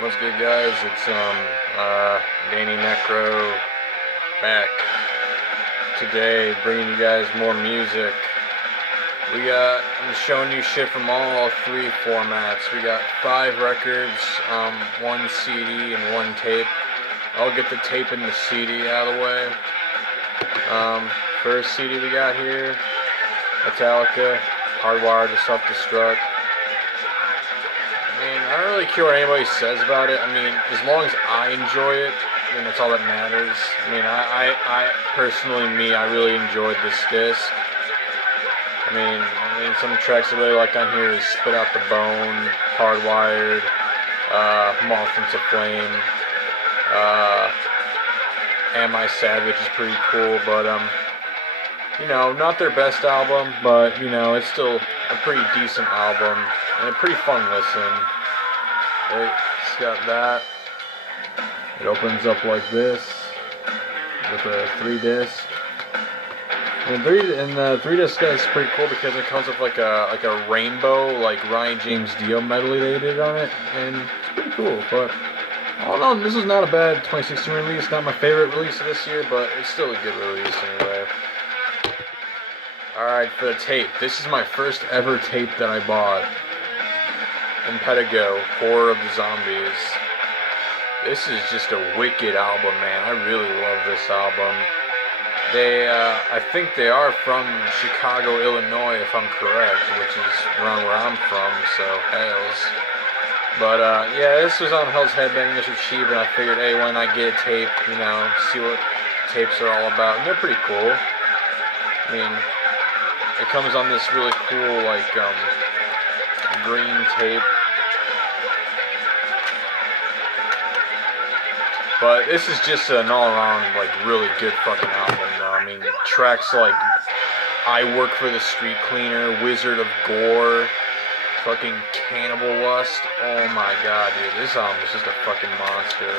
What's good, guys? It's Danny Necro back today, bringing you guys more music. I'm showing you shit from all three formats. We got 5 records, 1 CD, and 1 tape. I'll get the tape and the CD out of the way. First CD we got here, Metallica, Hardwired to Self-Destruct. I don't really care what anybody says about it. As long as I enjoy it, that's all that matters. I personally, I really enjoyed this disc. Some tracks I really like on here is Spit Out the Bone, Hardwired, Moth into Flame, Am I Savage is pretty cool, but, not their best album, but, it's still a pretty decent album, and a pretty fun listen. It's got that. It opens up like this with a 3-disc. And the 3-disc is pretty cool because it comes with like a rainbow, like Ryan James Dio medley they did on it, and it's pretty cool. But I don't know, this is not a bad 2016 release. Not my favorite release of this year, but it's still a good release anyway. Alright, for the tape. This is my first ever tape that I bought. Impaled, Horror of the Zombies. This is just a wicked album, man. I really love this album. I think they are from Chicago, Illinois, if I'm correct, which is around where I'm from, so Hells. But, yeah, this was on Hell's Headbangers for cheap, and I figured, hey, why not get a tape, see what tapes are all about, and they're pretty cool. It comes on this really cool, green tape. But this is just an all-around, really good fucking album, though. Tracks like I Work for the Street Cleaner, Wizard of Gore, fucking Cannibal Lust. Oh my god, dude, this album is just a fucking monster.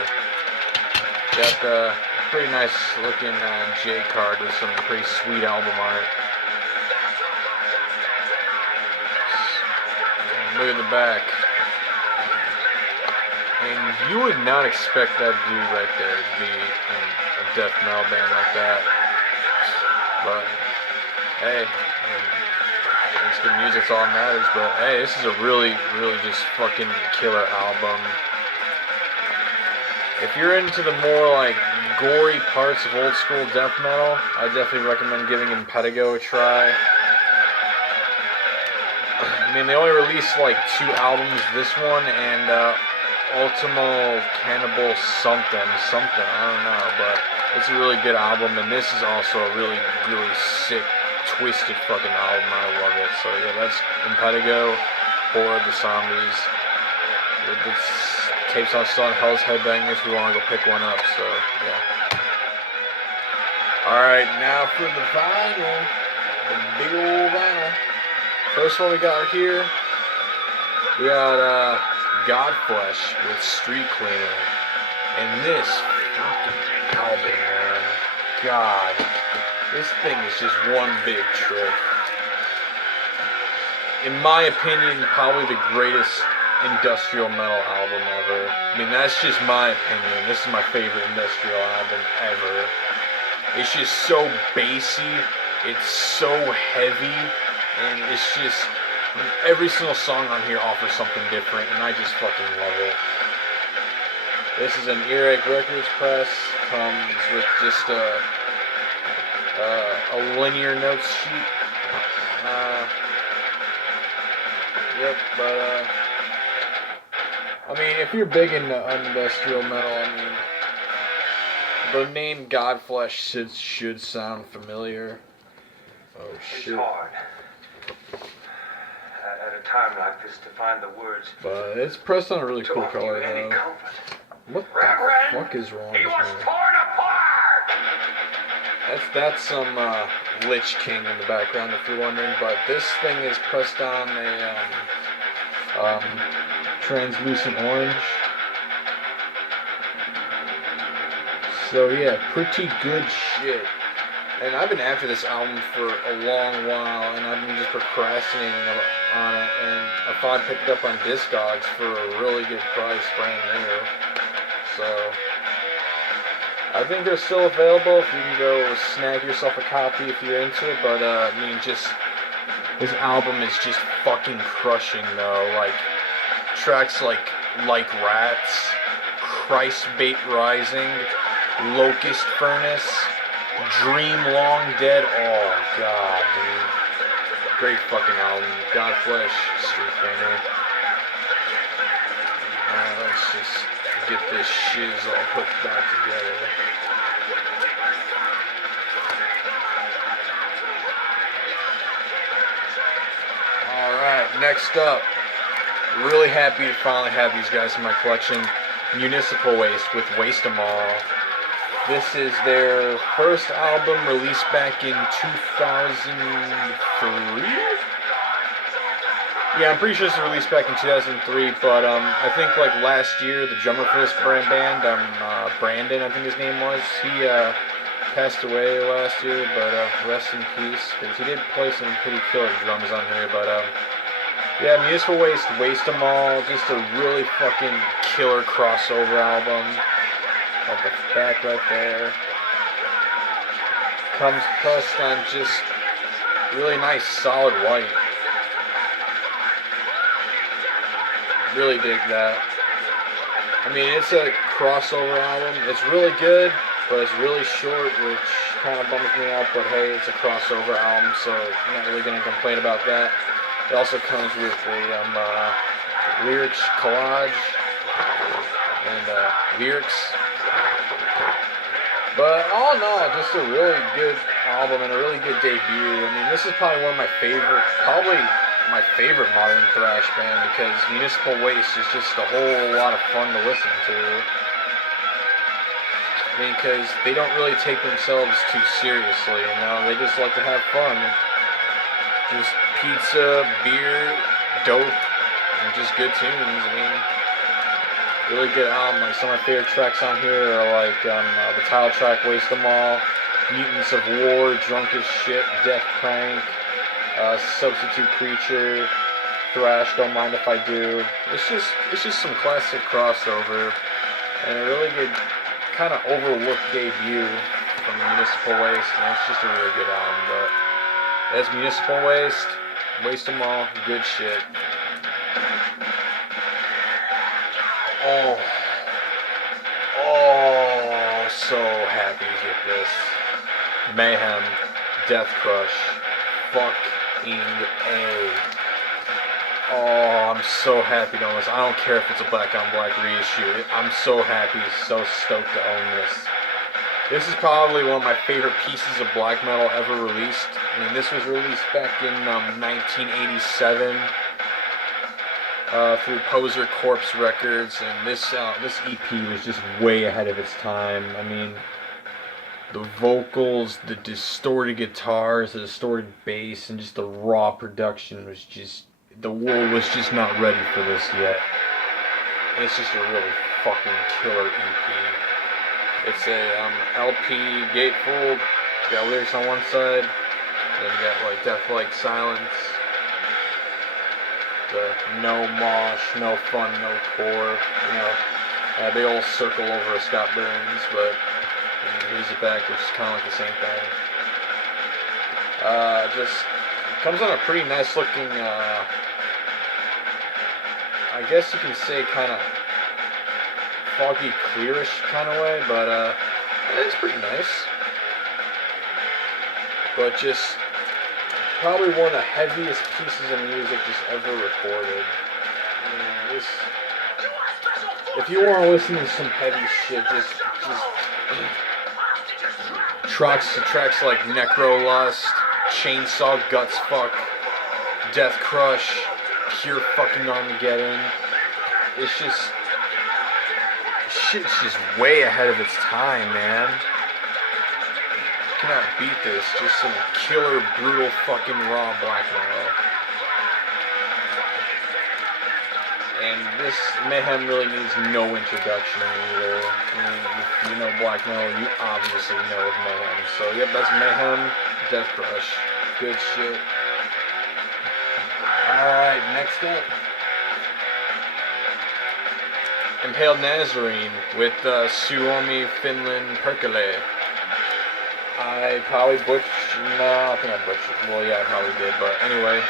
Got the pretty nice looking J card with some pretty sweet album art. And look at the back. And you would not expect that dude right there to be in a death metal band like that. But, hey, it's good music, that's all that matters. But, hey, this is a really, really just fucking killer album. If you're into the more, gory parts of old school death metal, I definitely recommend giving Impaled a try. They only released, 2 albums, this one, and, Ultimo Cannibal something, I don't know, but it's a really good album, and this is also a really, really sick, twisted fucking album. I love it. So yeah, that's Impaled, Horror of the Zombies. This tape's still on Hell's Headbangers. We want to go pick one up, so yeah. Alright, now for the vinyl, the big old vinyl. First one we got here, we got Godflesh with Street Cleaner. And this fucking album, man. God. This thing is just one big trip. In my opinion, probably the greatest industrial metal album ever. That's just my opinion. This is my favorite industrial album ever. It's just so bassy. It's so heavy. And it's just... every single song on here offers something different, and I just fucking love it. This is an Earache Records press. Comes with just a linear notes sheet. Yep, but if you're big into industrial metal, the name Godflesh should sound familiar. Oh shit. It's hard. At a time like this to find the words. But it's pressed on a really cool color, though. What the fuck is wrong with me? Torn apart! That's some Lich King in the background, if you're wondering. But this thing is pressed on a translucent orange. So yeah, pretty good shit. And I've been after this album for a long while, and I've been just procrastinating on it, and I thought I picked it up on Discogs for a really good price, brand new. So I think they're still available if you can go snag yourself a copy if you're into it. But I mean, just this album is just fucking crushing though. Like tracks like Rats, Christ Bait Rising, Locust Furnace, Dream Long Dead. Oh god, dude. Great fucking album. Godflesh, Street Painter. Alright, let's just get this shiz all put back together. Alright, next up. Really happy to finally have these guys in my collection. Municipal Waste with Waste 'Em All. This is their first album released back in 2003? Yeah, I'm pretty sure this was released back in 2003, but I think like last year, the drummer for this band, Brandon, I think his name was, he passed away last year, but rest in peace, because he did play some pretty killer drums on here, but yeah, Municipal Waste, Waste 'Em All, just a really fucking killer crossover album. At the back right there. Comes pressed on just really nice solid white. Really dig that. I mean, it's a crossover album. It's really good, but it's really short, which kind of bums me out, but hey, it's a crossover album, so I'm not really going to complain about that. It also comes with a lyrics collage and lyrics. But all in all, just a really good album and a really good debut. I mean, this is probably one of my favorite, probably my favorite modern thrash band, because Municipal Waste is just a whole lot of fun to listen to. I mean, because they don't really take themselves too seriously, you know? They just like to have fun. Just pizza, beer, dope, and just good tunes. I mean, really good album. Like some of my favorite tracks on here are like the title track, Waste 'Em All, Mutants of War, Drunk as Shit, Death Prank, Substitute Creature, Thrash, Don't Mind If I Do. It's just some classic crossover and a really good kind of overlooked debut from Municipal Waste. And it's just a really good album. But that's Municipal Waste, Waste 'Em All, good shit. Oh, so happy to get this. Mayhem, Death Crush, fucking A. Oh, I'm so happy to own this. I don't care if it's a black on black reissue. I'm so happy, so stoked to own this. This is probably one of my favorite pieces of black metal ever released. I mean, this was released back in 1987. Through Poser Corpse Records, and this EP was just way ahead of its time. I mean, the vocals, the distorted guitars, the distorted bass, and just the raw production was just, the world was just not ready for this yet. And it's just a really fucking killer EP. It's a LP gatefold. You got lyrics on one side, then you got like Death Like Silence. The no mosh, no fun, no core, you know, big old circle over a Scott Burns, but here's the back, which is kind of like the same thing. Just comes on a pretty nice looking, I guess you can say kind of foggy clearish kind of way, but it's pretty nice. But just probably one of the heaviest pieces of music just ever recorded. I mean, if you want to listen to some heavy shit, just tracks like Necrolust, Chainsaw Gutsfuck, Death Crush, Pure fucking Armageddon. It's just, shit's just way ahead of its time, man. Cannot beat this. Just some killer, brutal, fucking raw black metal. And this Mayhem really needs no introduction either. I mean, if you know black metal, you obviously know of Mayhem. So, yep, that's Mayhem, Death Crush. Good shit. Alright, next up. Impaled Nazarene with Suomi, Finland, Perkele. I probably butchered. No, I think I butchered. Well, yeah, I probably did. But anyway,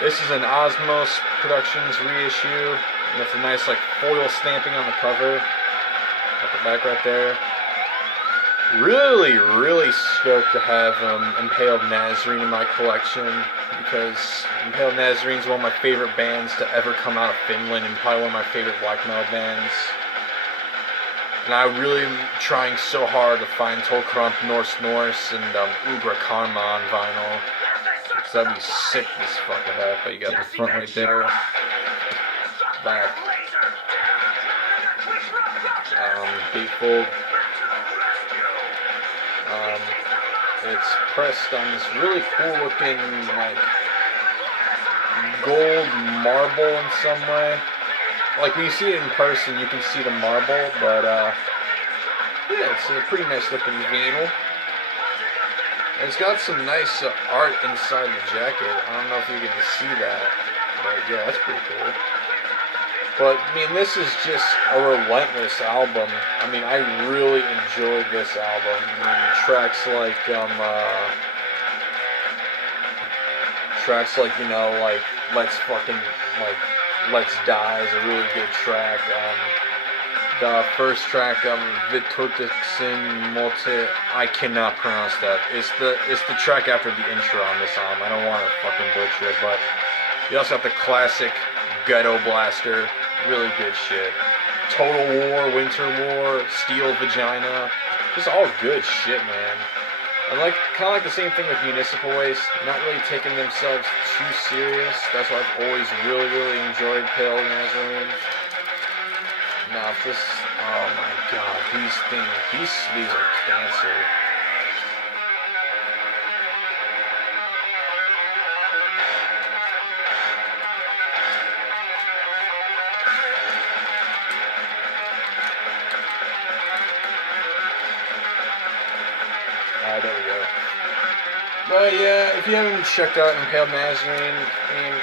this is an Osmos Productions reissue. And it's a nice like foil stamping on the cover. At the back right there. Really stoked to have Impaled Nazarene in my collection because Impaled Nazarene is one of my favorite bands to ever come out of Finland and probably one of my favorite black metal bands. And I really am trying so hard to find Tolkrump, Norse, and Ugra Karma on vinyl. Because that'd be sick this fucking half. But you got the front right there. Back. Gatefold. It's pressed on this really cool looking like gold marble in some way. Like when you see it in person you can see the marble, but yeah, it's a pretty nice looking vinyl. And it's got some nice art inside the jacket. I don't know if you can see that, but yeah, that's pretty cool. But, I mean, this is just a relentless album. I mean, I really enjoyed this album. I mean, tracks like, you know, like, Let's Die is a really good track. The first track, Vitotixin Molte, I cannot pronounce that. It's the track after the intro on this album. I don't want to fucking butcher it, but you also have the classic Ghetto Blaster. Really good shit. Total War, Winter War, Steel Vagina. Just all good shit, man. And like, kind of like the same thing with Municipal Waste. Not really taking themselves too serious. That's why I've always really enjoyed Impaled Nazarene. Now, just, oh my god, these things, these sleeves are cancer. There we go. But yeah, if you haven't checked out Impaled Nazarene, I mean,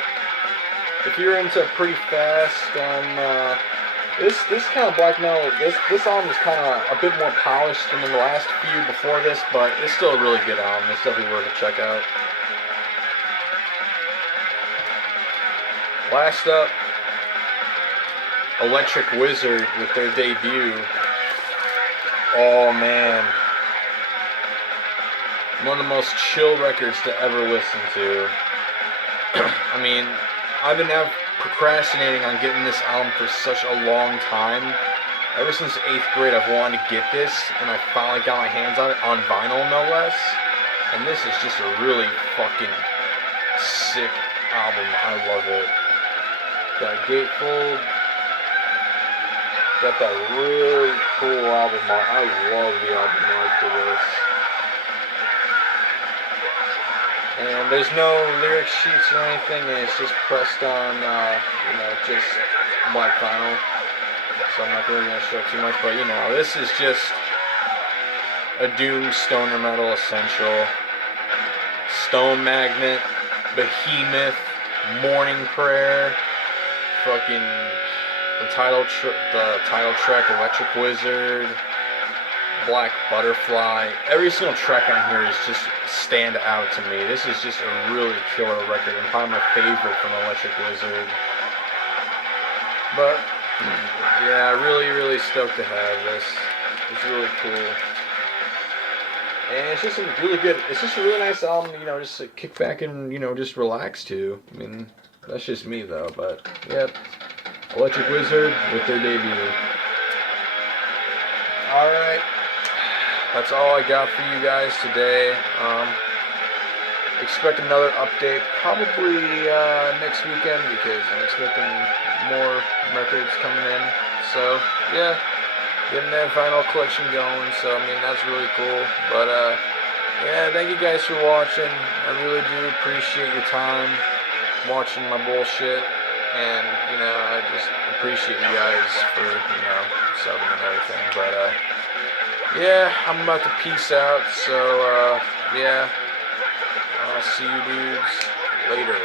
if you're into pretty fast, this kind of black metal, this album is kind of a bit more polished than the last few before this, but it's still a really good album. It's definitely worth a check out. Last up, Electric Wizard with their debut. Oh man. One of the most chill records to ever listen to. I mean, I've been procrastinating on getting this album for such a long time. Ever since 8th grade, I've wanted to get this, and I finally got my hands on it, on vinyl no less. And this is just a really fucking sick album. I love it. Got gatefold. Got that really cool album art. I love the album art for this. And there's no lyric sheets or anything, and it's just pressed on, you know, just black vinyl. So I'm not really going to show too much, but you know, this is just a doom stoner metal essential. Stone Magnet, Behemoth, Morning Prayer, fucking the title track, Electric Wizard, Black Butterfly. Every single track on here is just stand out to me. This is just a really killer record and probably my favorite from Electric Wizard. But yeah, really stoked to have this. It's really cool. And it's just a really good, it's just a really nice album, you know, just to kick back and, you know, just relax to. I mean, that's just me though, but yeah. Electric Wizard with their debut. Alright. That's all I got for you guys today. Expect another update probably next weekend because I'm expecting more records coming in. So, yeah, getting that vinyl collection going. So, I mean, that's really cool. But, yeah, thank you guys for watching. I really do appreciate your time watching my bullshit. And, you know, I just appreciate you guys for, you know, subbing and everything. But, yeah, I'm about to peace out, so, yeah, I'll see you dudes later.